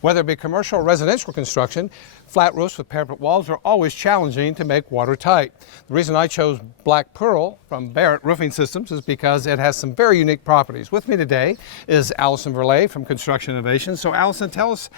Whether it be commercial or residential construction, flat roofs with parapet walls are always challenging to make watertight. The reason I chose BlackPearl from Barrett Roofing Systems is because it has some very unique properties. With me today is Allison Verley from Construction Innovations. So Allison, tell us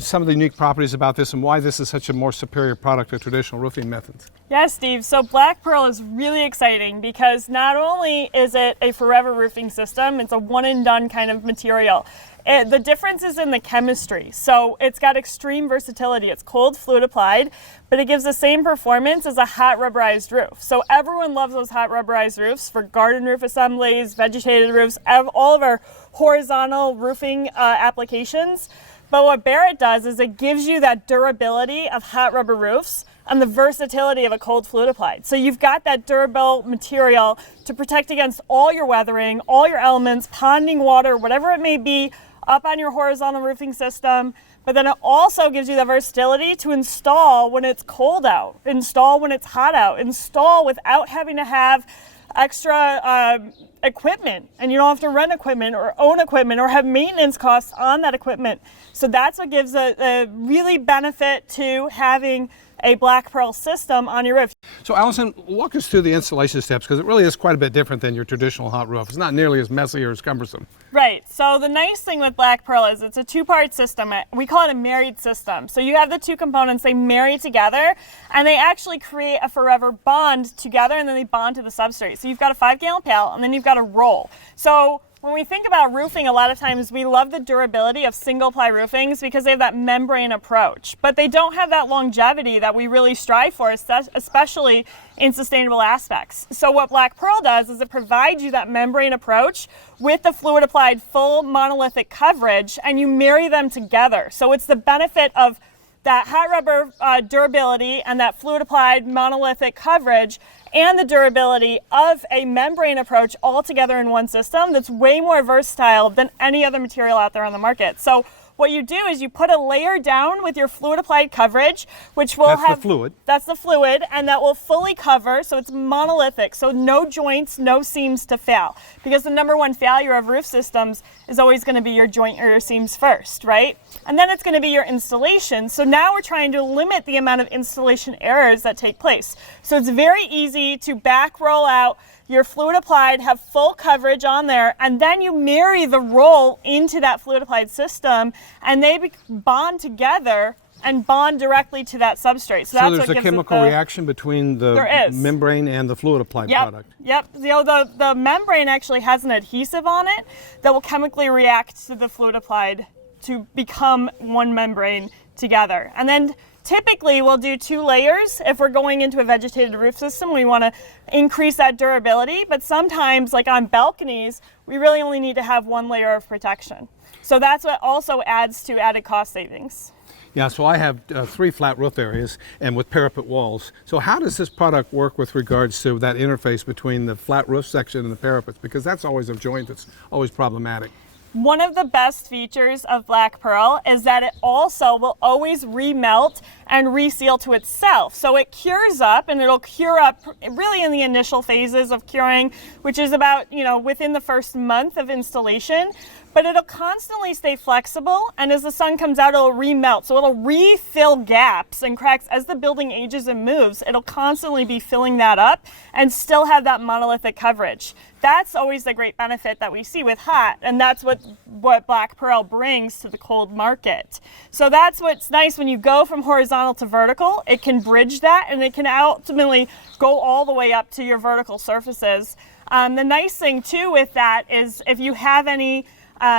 some of the unique properties about this and why this is such a more superior product to traditional roofing methods. Yes, Steve. So BlackPearl is really exciting because not only is it a forever roofing system, it's a one and done kind of material. The difference is in the chemistry. So it's got extreme versatility. It's cold fluid applied, but it gives the same performance as a hot rubberized roof. So everyone loves those hot rubberized roofs for garden roof assemblies, vegetated roofs, all of our horizontal roofing applications. But what Barrett does is it gives you that durability of hot rubber roofs and the versatility of a cold fluid applied. So you've got that durable material to protect against all your weathering, all your elements, ponding water, whatever it may be, up on your horizontal roofing system. But then it also gives you the versatility to install when it's cold out, install when it's hot out, install without having to have extra equipment, and you don't have to rent equipment or own equipment or have maintenance costs on that equipment. So that's what gives a really benefit to having a BlackPearl system on your roof. So Allison, walk us through the installation steps, because it really is quite a bit different than your traditional hot roof. It's not nearly as messy or as cumbersome. Right. So the nice thing with BlackPearl is it's a two-part system. We call it a married system. So you have the two components, they marry together, and they actually create a forever bond together, and then they bond to the substrate. So you've got a 5-gallon pail, and then you've got a roll. So when we think about roofing, a lot of times we love the durability of single-ply roofings because they have that membrane approach, but they don't have that longevity that we really strive for, especially in sustainable aspects. So what BlackPearl does is it provides you that membrane approach with the fluid-applied full monolithic coverage, and you marry them together. So it's the benefit of that hot rubber durability and that fluid-applied monolithic coverage and the durability of a membrane approach all together in one system that's way more versatile than any other material out there on the market. So what you do is you put a layer down with your fluid applied coverage, which will That's the fluid. That's the fluid, and that will fully cover, so it's monolithic, so no joints, no seams to fail. Because the number one failure of roof systems is always going to be your joint or your seams first, right? And then it's going to be your installation. So now we're trying to limit the amount of installation errors that take place. So it's very easy to back roll out your fluid applied, have full coverage on there, and then you marry the roll into that fluid applied system, and they bond together and bond directly to that substrate. So that's there's what a chemical reaction between the membrane and the fluid applied product. Yep. The membrane actually has an adhesive on it that will chemically react to the fluid applied to become one membrane together. And then typically we'll do 2 layers if we're going into a vegetated roof system. We want to increase that durability, but sometimes, like on balconies, we really only need to have 1 layer of protection. So that's what also adds to added cost savings. Yeah, so I have 3 flat roof areas and with parapet walls. So how does this product work with regards to that interface between the flat roof section and the parapets? Because that's always a joint that's always problematic. One of the best features of BlackPearl is that it also will always remelt and reseal to itself. So it cures up, and it'll cure up really in the initial phases of curing, which is about, within the first month of installation. But it'll constantly stay flexible, and as the sun comes out, it'll remelt. So it'll refill gaps and cracks as the building ages and moves. It'll constantly be filling that up and still have that monolithic coverage. That's always the great benefit that we see with hot, and that's what BlackPearl brings to the cold market. So that's what's nice when you go from horizontal to vertical. It can bridge that, and it can ultimately go all the way up to your vertical surfaces. The nice thing too with that is if you have any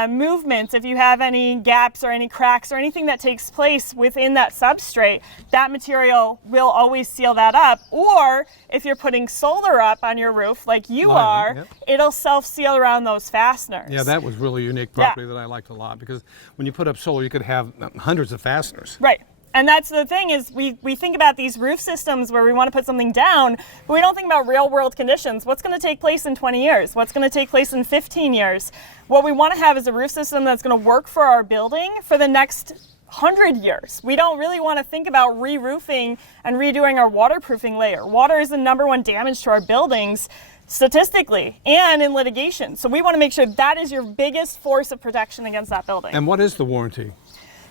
movements, if you have any gaps or any cracks or anything that takes place within that substrate, that material will always seal that up. Or if you're putting solar up on your roof like you are, it'll self-seal around those fasteners. Yeah, that was really unique property that I liked a lot, because when you put up solar, you could have hundreds of fasteners. Right. And that's the thing is we think about these roof systems where we want to put something down, but we don't think about real world conditions. What's going to take place in 20 years? What's going to take place in 15 years? What we want to have is a roof system that's going to work for our building for the next 100 years. We don't really want to think about re-roofing and redoing our waterproofing layer. Water is the #1 damage to our buildings statistically and in litigation. So we want to make sure that is your biggest force of protection against that building. And what is the warranty?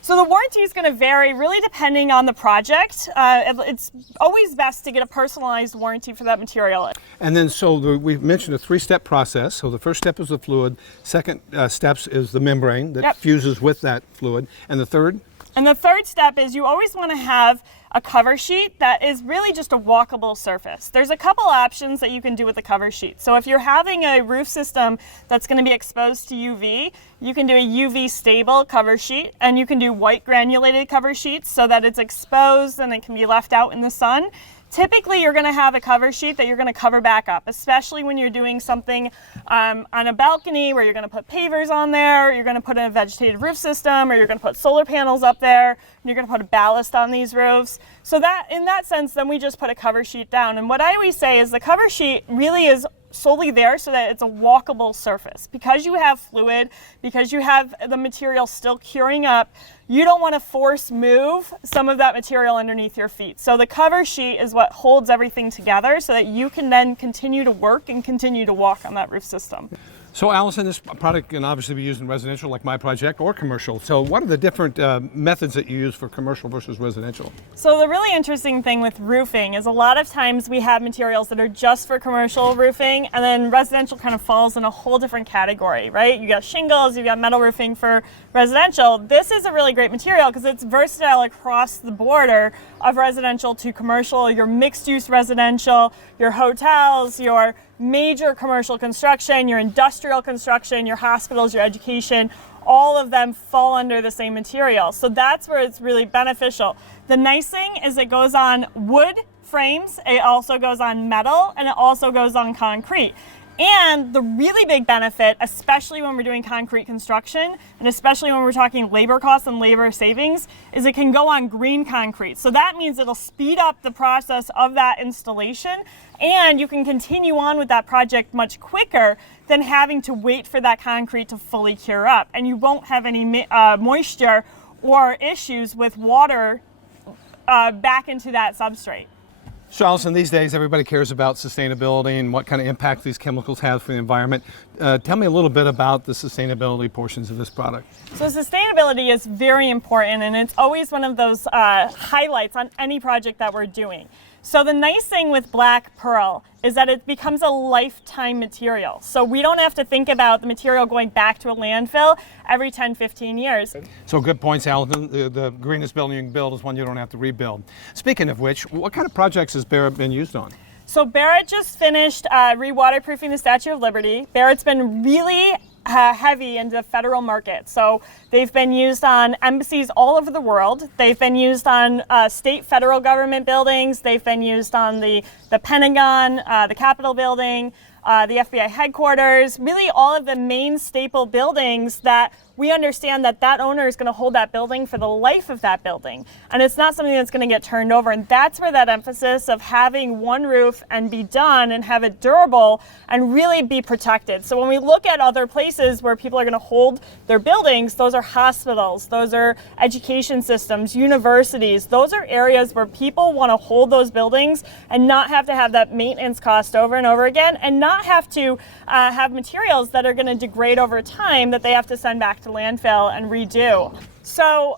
So the warranty is going to vary really depending on the project. It's always best to get a personalized warranty for that material. And then we've mentioned a 3-step process. So the first step is the fluid, second steps is the membrane that fuses with that fluid, and the third? And the third step is you always want to have a cover sheet that is really just a walkable surface. There's a couple options that you can do with the cover sheet. So if you're having a roof system that's going to be exposed to UV, you can do a UV stable cover sheet, and you can do white granulated cover sheets so that it's exposed and it can be left out in the sun. Typically, you're going to have a cover sheet that you're going to cover back up, especially when you're doing something on a balcony where you're going to put pavers on there, you're going to put in a vegetated roof system, or you're going to put solar panels up there, and you're going to put a ballast on these roofs. So that, in that sense, then we just put a cover sheet down. And what I always say is the cover sheet really is solely there so that it's a walkable surface. Because you have fluid, because you have the material still curing up, you don't want to force move some of that material underneath your feet. So the cover sheet is what holds everything together so that you can then continue to work and continue to walk on that roof system. So Allison, this product can obviously be used in residential like my project or commercial. So what are the different methods that you use for commercial versus residential? So the really interesting thing with roofing is a lot of times we have materials that are just for commercial roofing, and then residential kind of falls in a whole different category, right? You got shingles, you've got metal roofing for residential. This is a really great material because it's versatile across the border of residential to commercial, your mixed use residential, your hotels, your major commercial construction, your industrial construction, your hospitals, your education, all of them fall under the same material. So that's where it's really beneficial. The nice thing is it goes on wood frames, it also goes on metal, and it also goes on concrete. And the really big benefit, especially when we're doing concrete construction, and especially when we're talking labor costs and labor savings, is it can go on green concrete. So that means it'll speed up the process of that installation, and you can continue on with that project much quicker than having to wait for that concrete to fully cure up. And you won't have any moisture or issues with water back into that substrate. So Allison, these days everybody cares about sustainability and what kind of impact these chemicals have for the environment. Tell me a little bit about the sustainability portions of this product. So sustainability is very important, and it's always one of those highlights on any project that we're doing. So the nice thing with BlackPearl is that it becomes a lifetime material. So we don't have to think about the material going back to a landfill every 10, 15 years. So good points, Allison. The greenest building you can build is one you don't have to rebuild. Speaking of which, what kind of projects has Barrett been used on? So Barrett just finished re-waterproofing the Statue of Liberty. Barrett's been really heavy into the federal market. So they've been used on embassies all over the world. They've been used on state, federal government buildings. They've been used on the Pentagon, the Capitol building, the FBI headquarters, really all of the main staple buildings that we understand that that owner is going to hold that building for the life of that building. And it's not something that's going to get turned over. And that's where that emphasis of having one roof and be done and have it durable and really be protected. So when we look at other places where people are going to hold their buildings, those are hospitals, those are education systems, universities. Those are areas where people want to hold those buildings and not have to have that maintenance cost over and over again, and not have to have materials that are going to degrade over time that they have to send back to landfill and redo. So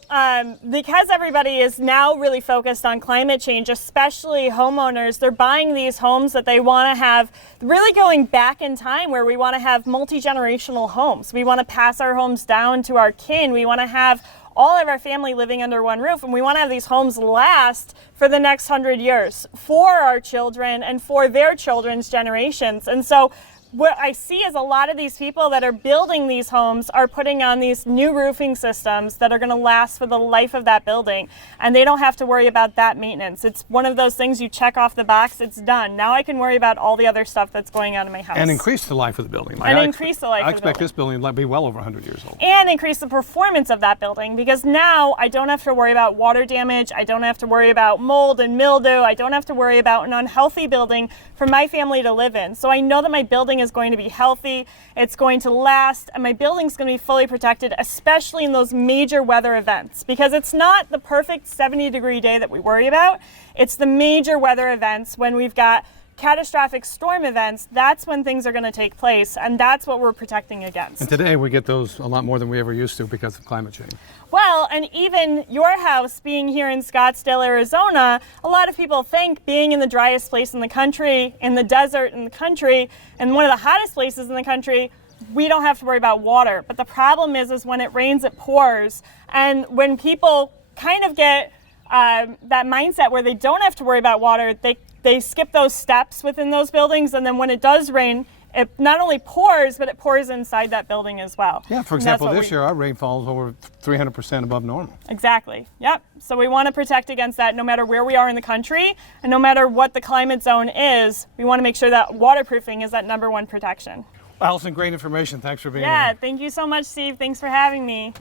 because everybody is now really focused on climate change, especially homeowners, they're buying these homes that they want to have, really going back in time where we want to have multi-generational homes. We want to pass our homes down to our kin. We want to have all of our family living under one roof, and we want to have these homes last for the next 100 years for our children and for their children's generations. And so what I see is a lot of these people that are building these homes are putting on these new roofing systems that are going to last for the life of that building, and they don't have to worry about that maintenance. It's one of those things you check off the box, it's done. Now I can worry about all the other stuff that's going on in my house. And increase the life of the building. And increase the life of the building. I expect this building to be well over 100 years old. And increase the performance of that building, because now I don't have to worry about water damage, I don't have to worry about mold and mildew, I don't have to worry about an unhealthy building for my family to live in. So I know that my building is going to be healthy, it's going to last, and my building's going to be fully protected, especially in those major weather events. Because it's not the perfect 70-degree day that we worry about, it's the major weather events when we've got catastrophic storm events, that's when things are going to take place, and that's what we're protecting against. And today we get those a lot more than we ever used to because of climate change. Well, and even your house being here in Scottsdale, Arizona, a lot of people think being in the driest place in the country, in the desert in the country, and one of the hottest places in the country, we don't have to worry about water. But the problem is when it rains, it pours. And when people kind of get that mindset where they don't have to worry about water, they skip those steps within those buildings, and then when it does rain, it not only pours, but it pours inside that building as well. Yeah, for example, this year our rainfall is over 300% above normal. Exactly, yep. So we want to protect against that no matter where we are in the country, and no matter what the climate zone is, we want to make sure that waterproofing is that #1 protection. Allison, great information. Thanks for being here. Yeah, thank you so much, Steve. Thanks for having me.